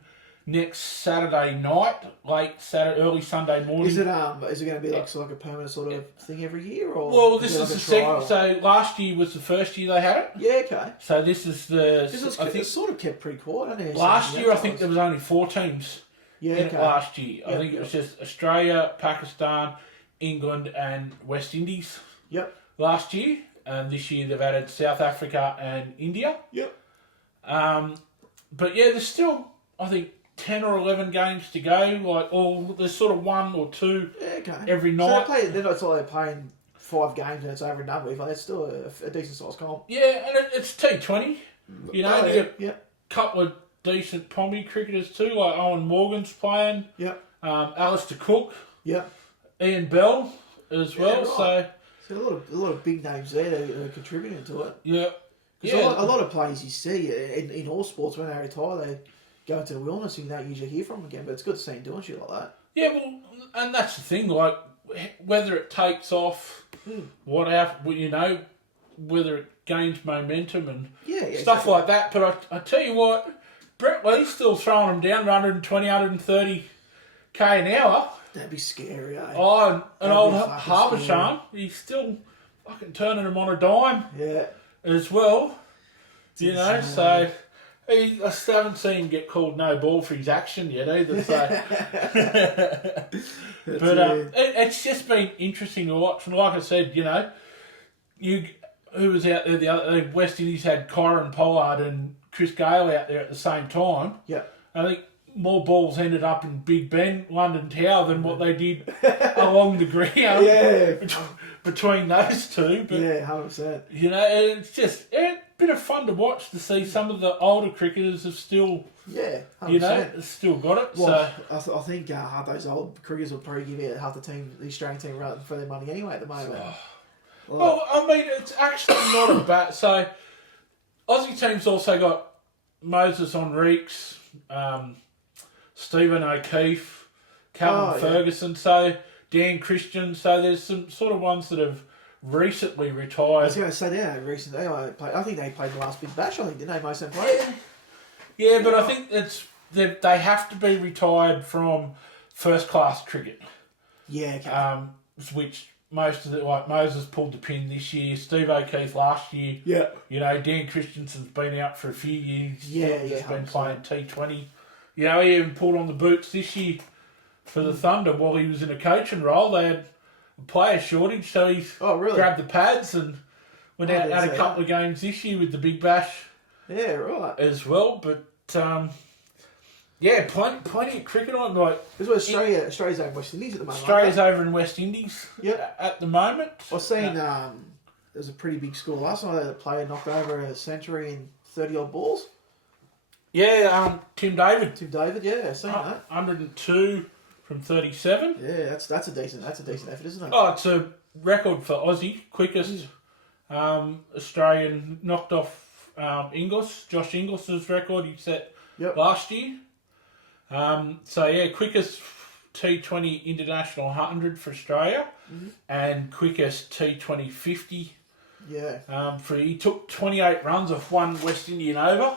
next Saturday night, early Sunday morning. Is it going to be like a permanent sort of thing every year, or? Well, this is the second. So last year was the first year they had it. Yeah, okay. So this is the. I think it's sort of kept pretty quiet. Last year, I think there was only 4 teams. Yeah, in it last year. I think it was just Australia, Pakistan, England, and West Indies. Yep. Last year, and this year they've added South Africa and India. Yep. But yeah, there's still, I think, 10 or 11 games to go. There's sort of 1 or 2 okay. every night. So they're not like playing 5 games and it's over and done with. Like, it's still a decent sized comp. Yeah, and it's T20. You know, you get a couple of decent Pommy cricketers too, like Owen Morgan's playing. Yep. Alistair Cook. Yep. Ian Bell as well. Right. So a lot of big names there that are contributing to it. Yeah. Because a lot of players you see in all sports, when they retire, they go into the wilderness and you don't usually hear from them again. But it's good to see them doing shit like that. Yeah, well, and that's the thing. Like, whether it takes off, you know, whether it gains momentum and stuff like that. But I tell you what, Brett Lee's still throwing them down 120, 130 k an hour. That'd be scary, eh? Oh, and old Harvisham, he's still fucking turning them on a dime. Yeah. As well. It's you know, so I still haven't seen him get called no ball for his action yet either. So. But it's just been interesting to watch. And like I said, you know, who was out there, the West Indies had Kyron Pollard and Chris Gale out there at the same time. Yeah. I think more balls ended up in Big Ben, London Tower than what they did along the ground. Yeah. Between those two. But, 100%. You know, it's just a bit of fun to watch to see some of the older cricketers have still, 100%. you know, still got it. Well, so I think half those old cricketers will probably give you half the Australian team rather for their money anyway at the moment. Well, I mean, it's actually not a bad. So, Aussie team's also got Moses Enriques, Stephen O'Keefe, Calvin Ferguson, so Dan Christian. So there's some sort of ones that have recently retired. I was going to say recently. I think they played the last Big Bash. I think didn't they? Most of them played. Yeah, but I think they have to be retired from first class cricket. Yeah. Okay. Which most of like Moses pulled the pin this year. Steve O'Keefe last year. Yeah. You know, Dan Christensen's been out for a few years. He's been 100%. playing T20. You know, he even pulled on the boots this year for the Thunder while he was in a coaching role. They had a player shortage, so he's grabbed the pads and went out had a couple of games this year with the Big Bash. Yeah, right. As well, but plenty of cricket on. Like, this was Australia's over West Indies at the moment. Australia's over in West Indies. At the moment. I've seen there was a pretty big score last night. The player knocked over a century in 30 odd balls. Yeah, Tim David. Yeah, I've seen that. 102 from 37. Yeah, that's a decent effort, isn't it? Oh, it's a record for Aussie, quickest Australian knocked off Josh Inglis's record he set last year. Quickest T20 International 100 for Australia and quickest T20 50. Yeah. He took 28 runs off one West Indian over.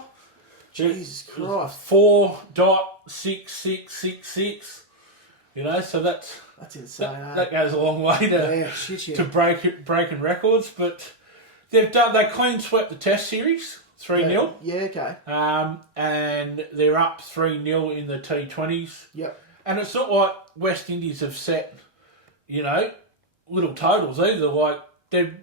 Jesus Christ. 4.6666. You know, so that's insane. That goes a long way to breaking records. But they clean swept the Test series 3-0. Yeah, okay. And they're up 3-0 in the T20s. Yep. And it's not like West Indies have set, you know, little totals either. Like they've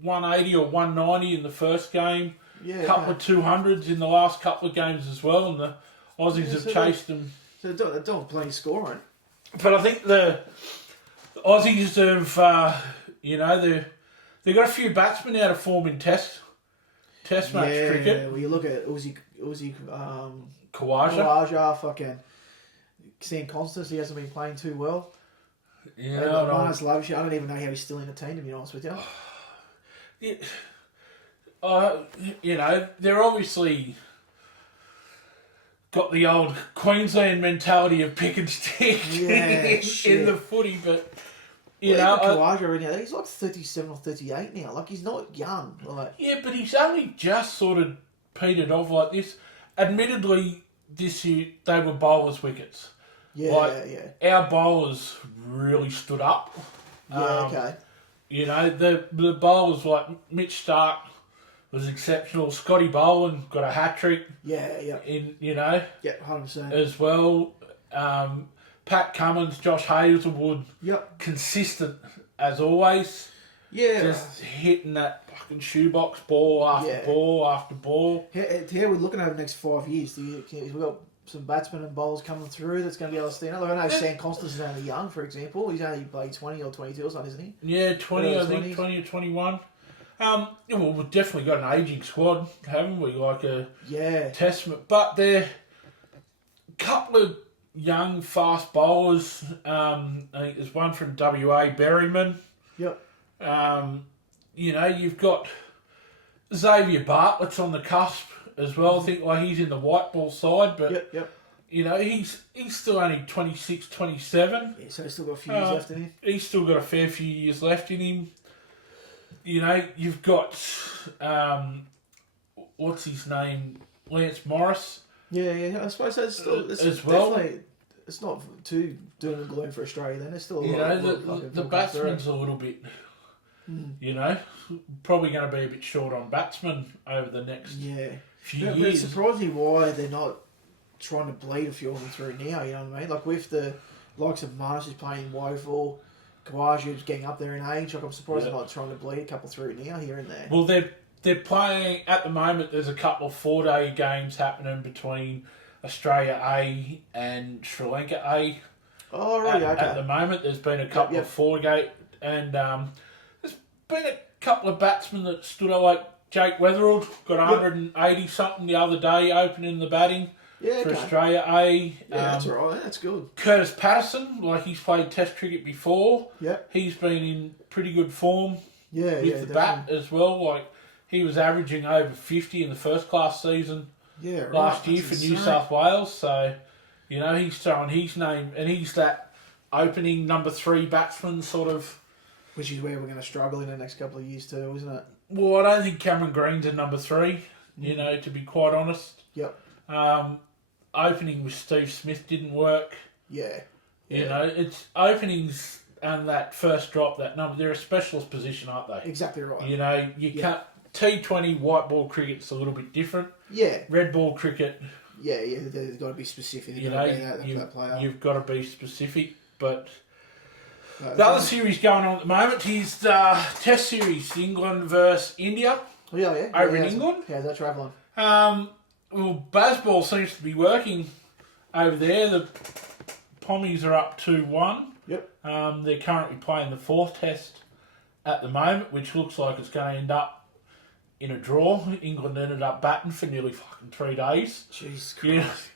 180 or 190 in the first game. Yeah, a couple of 200s in the last couple of games as well, and the Aussies have chased them. So they're doing plenty scoring. But I think the Aussies have, they've got a few batsmen out of form in Test match cricket. Yeah, well, you look at Uzi Khawaja, fucking Sam Constance, he hasn't been playing too well. Yeah, Marnus Lavishie, I don't even know how he's still in the team, to be honest with you. They're obviously got the old Queensland mentality of pick and stick in the footy, but Khawaja, he's like 37 or 38 now. Like, he's not young. Like, yeah, but he's only just sort of petered off like this. Admittedly, this year they were bowlers' wickets. Our bowlers really stood up. Okay. You know, the bowlers like Mitch Stark was exceptional. Scotty Boland got a hat trick. In 100%. As well. Pat Cummins, Josh Hazelwood. Consistent as always. Yeah. Just hitting that fucking shoebox ball after ball after ball. How are we looking over the next 5 years? We've got batsmen and bowlers coming through that's going to be able to stand up. Like I know Sam Constance is only young, for example. He's only played 20 or 22 or something, isn't he? Yeah, 20, I think, 20 or 21. Well, we've definitely got an ageing squad, haven't we? Like a testament. But they're a couple of young, fast bowlers. I think there's one from WA, Berryman. Yep. You've got Xavier Bartlett's on the cusp as well. I think he's in the white ball side, but he's still only 26, 27. Yeah, so he's still got a few years left in him. He's still got a fair few years left in him. You've got what's his name, Lance Morris. Yeah. I suppose it's still as well. It's not too doom and gloom for Australia. Then there's still the batsman's a little bit. Probably going to be a bit short on batsmen over the next few years. It surprises me why they're not trying to bleed a few of them through now, you know what I mean? Like with the likes of Marsh is playing woeful, Kawaji's getting up there in age, like I'm surprised they're not trying to bleed a couple through now, here and there. Well, they're playing, at the moment, there's a couple of 4-day games happening between Australia A and Sri Lanka A. Oh, right, okay. At the moment, there's been a couple of 4-day, and there's been a couple of batsmen that stood out, like Jake Weatherald, got 180-something the other day, opening the batting for Australia A. Yeah, that's all right, that's good. Curtis Patterson, he's played Test cricket before. Yep. He's been in pretty good form with the bat as well. He was averaging over 50 in the first class season last year for New South Wales. So, he's throwing his name, and he's that opening number 3 batsman sort of. Which is where we're going to struggle in the next couple of years too, isn't it? Well, I don't think Cameron Green's a number 3, to be quite honest. Yep. Opening with Steve Smith didn't work. Yeah. It's openings and that first drop, that number, they're a specialist position, aren't they? Exactly right. You can't. T20 white ball cricket's a little bit different. Yeah. Red ball cricket. Yeah, they've got to be specific. That player. You've got to be specific. But the other series going on at the moment is the Test series, England versus India. Oh, yeah. Over in England. How's that travelling? Well, Bazball seems to be working over there. The Pommies are up 2-1. Yep. They're currently playing the 4th Test at the moment, which looks like it's going to end up in a draw. England ended up batting for nearly fucking 3 days. Jesus Christ.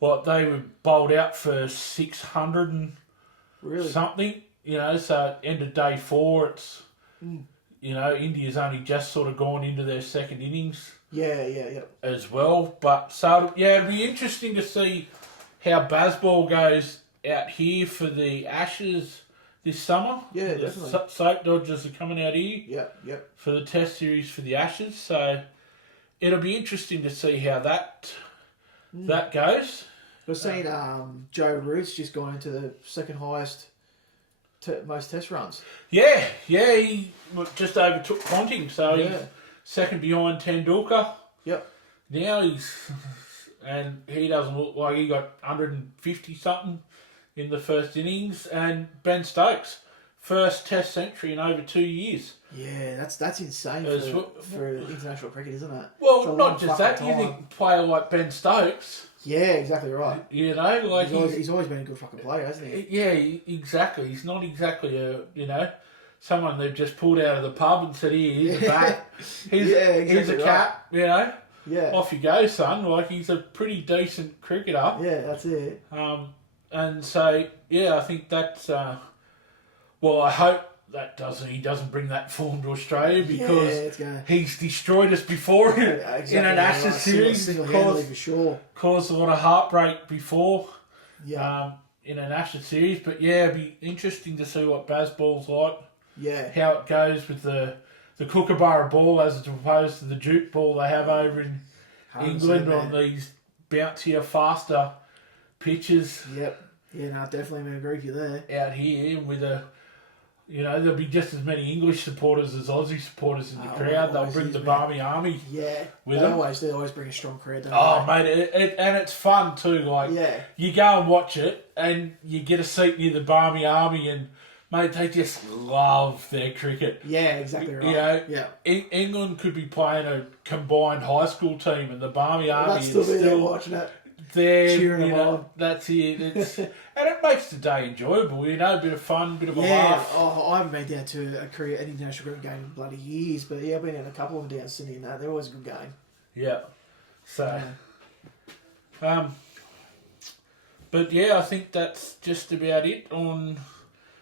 But they were bowled out for 600 and something. So end of day 4, it's India's only just sort of gone into their second innings. Yeah. As well. But so it'd be interesting to see how Bazball goes out here for the Ashes this summer. Yeah, definitely. Soap Dodgers are coming out here. Yep. For the Test series for the Ashes. So it'll be interesting to see how that goes. I've seen Joe Root's just gone into the second highest most Test runs. Yeah, he just overtook Ponting, so he's second behind Tendulkar. Yep. Now he doesn't look like he got 150 something in the first innings, and Ben Stokes, first Test century in over 2 years. Yeah, that's insane for international cricket, isn't it? Well, not just that. You think a player like Ben Stokes. Yeah, exactly right. He's always been a good fucking player, hasn't he? Yeah, exactly. He's not exactly someone they've just pulled out of the pub and said, here's a bat, here's a cap, Yeah. Off you go, son. He's a pretty decent cricketer. Yeah, that's it. And so, I think that's, I hope he doesn't bring that form to Australia, because he's destroyed us before in an Ashes series. For sure. Caused a lot of heartbreak before in an Ashes series. But it'd be interesting to see what Bazball's like. Yeah. How it goes with the Kookaburra ball as opposed to the Duke ball they have over in England on these bouncier, faster pitches. Yep. Yeah, no, definitely going to agree with you there. Out here with there'll be just as many English supporters as Aussie supporters in the crowd. They'll bring the Barmy Army with them. They always bring a strong crowd, don't they? Mate, and it's fun too. You go and watch it, and you get a seat near the Barmy Army, and Mate, they just love their cricket. Yeah, exactly right. You know, yeah. England could be playing a combined high school team, and the Barmy Army is still watching it. They're cheering them on. That's it. And it makes the day enjoyable. You know, a bit of fun, bit of a laugh. Oh, I haven't been down to an international cricket game in bloody years, but yeah, I've been in a couple of them down Sydney and that. They're always a good game. Yeah. So, but yeah, I think that's just about it on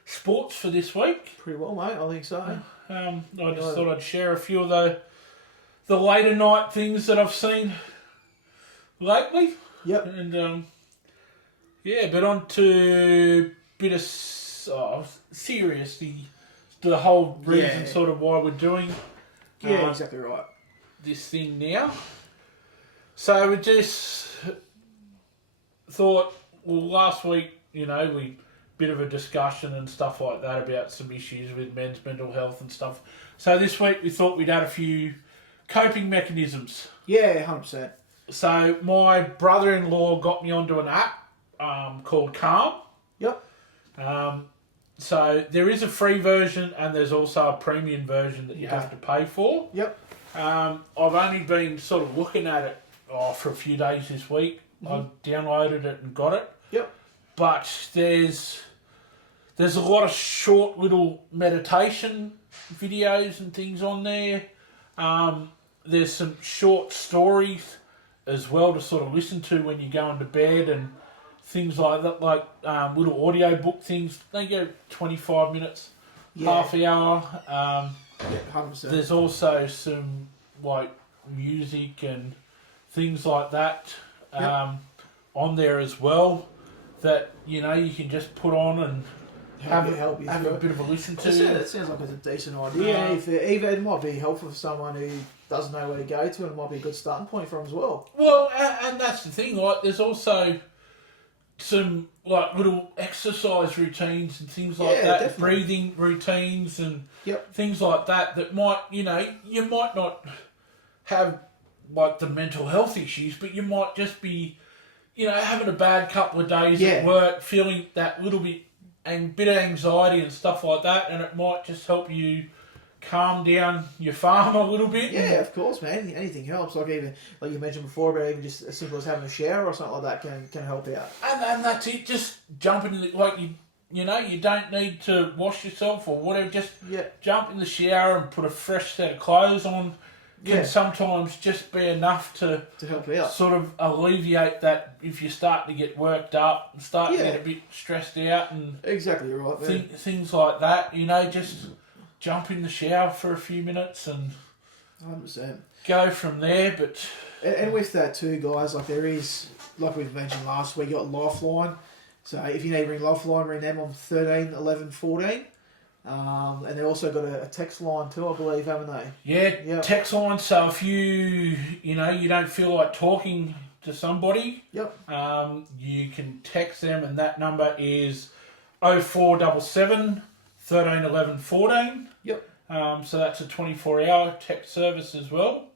sports for this week. Pretty well, mate. I think so. I just thought I'd share a few of the later night things that I've seen lately. Yep. And but on to a bit of serious, the whole reason sort of why we're doing exactly right. this thing now. So we just thought, well, last week, we bit of a discussion and stuff like that about some issues with men's mental health and stuff. So this week we thought we'd add a few coping mechanisms. Yeah, 100%. So my brother-in-law got me onto an app called Calm. Yep. So there is a free version and there's also a premium version that you have to pay for. Yep. I've only been sort of looking at it for a few days this week. I downloaded it and got it. Yep. But there's a lot of short little meditation videos and things on there. There's some short stories as well to sort of listen to when you're going to bed and things like that, like little audio book things. They go 25 minutes, half hour. 100%. There's also some like music and things like that on there as well that you can just put on and have a bit of a listen to. It sounds like it's a decent idea. Even it might be helpful for someone who doesn't know where to go to, and it might be a good starting point for them as well. Well, and that's the thing. Like, there's also some like little exercise routines and things like that, definitely. Breathing routines and things like that. That might, you might not have like the mental health issues, but you might just be, having a bad couple of days at work, feeling that little bit and bit of anxiety and stuff like that, and it might just help you calm down your farm a little bit. Yeah, of course, man. Anything helps. Like you mentioned before, about even just as simple as having a shower or something like that can help out. And that's it. Just jumping in you don't need to wash yourself or whatever. Just jump in the shower and put a fresh set of clothes on. Can sometimes just be enough to help out. Sort of alleviate that if you start to get worked up and start to get a bit stressed out and exactly right, man. Things like that. Just jump in the shower for a few minutes and 100%. Go from there. But and with that too, guys, like there is, like we've mentioned last week, you got Lifeline. So if you need to ring Lifeline, ring them on 13 11 14. And they also got a text line too, I believe, haven't they? Yeah, text line. So if you don't feel like talking to somebody, you can text them, and that number is 0477 13 11 14. Yep. So that's a 24-hour text service as well.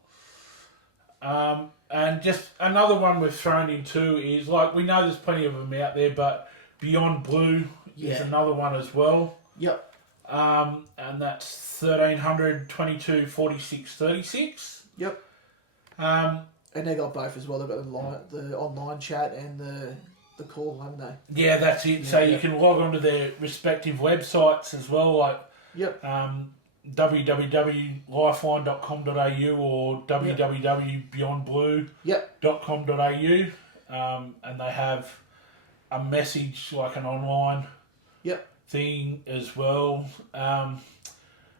And just another one we've thrown in too is, like, we know there's plenty of them out there, but Beyond Blue is another one as well. Yep. And that's 1300 22 46 36. Yep. And they got both as well. They've got the online chat and the call, haven't they? Yeah, that's it. So you can log on to their respective websites as well, like www.lifeline.com.au or www.beyondblue.com.au, and they have a message, like an online thing as well,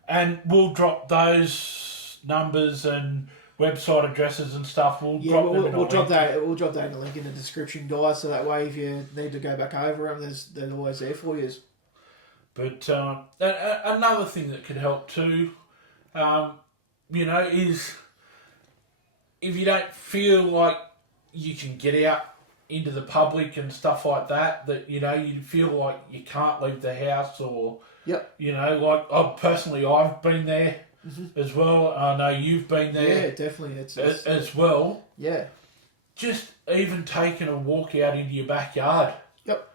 and we'll drop those numbers and website addresses and stuff. We'll drop that in the link in the description, guys. So that way, if you need to go back over them, they're always there for you. But another thing that could help too, is if you don't feel like you can get out into the public and stuff like that, you feel like you can't leave the house, or like I've been there as well. I know you've been there. Yeah, definitely. It's as well. Yeah. Just even taking a walk out into your backyard. Yep.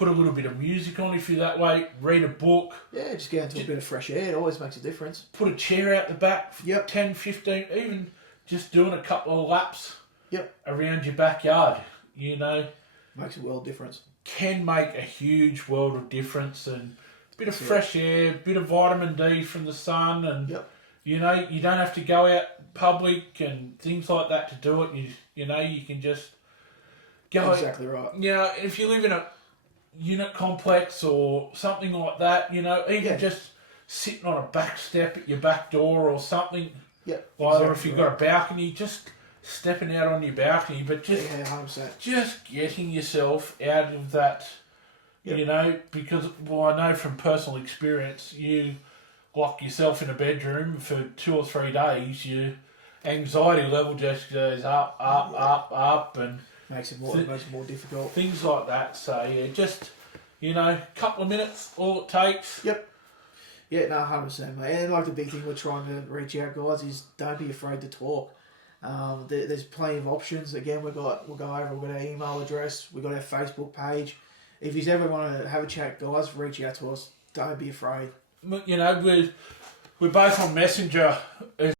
put a little bit of music on if you're that way, read a book. Yeah, just get into a bit of fresh air. It always makes a difference. Put a chair out the back, yep. 10, 15, even just doing a couple of laps yep. around your backyard, you know. Makes a world of difference. Can make a huge world of difference, and a bit of fresh air, a bit of vitamin D from the sun, and yep. you know, you don't have to go out public and things like that to do it. You know, you can just go. Exactly right. You know, if you live in a unit complex or something like that, you know, even just sitting on a back step at your back door or something. Yep. Or if you've got a balcony, just stepping out on your balcony, but just 100%. just getting yourself out of that, you know, because, well, I know from personal experience, you lock yourself in a bedroom for 2 or 3 days, your anxiety level just goes up, and makes it more difficult. Things like that. So yeah, just, you know, a couple of minutes, all it takes. Yep. Yeah, no, 100%, mate. And like the big thing we're trying to reach out, guys, is don't be afraid to talk. There's plenty of options. Again, we'll go over. We've got our email address. We've got our Facebook page. If you ever want to have a chat, guys, reach out to us. Don't be afraid. You know, we're both on Messenger.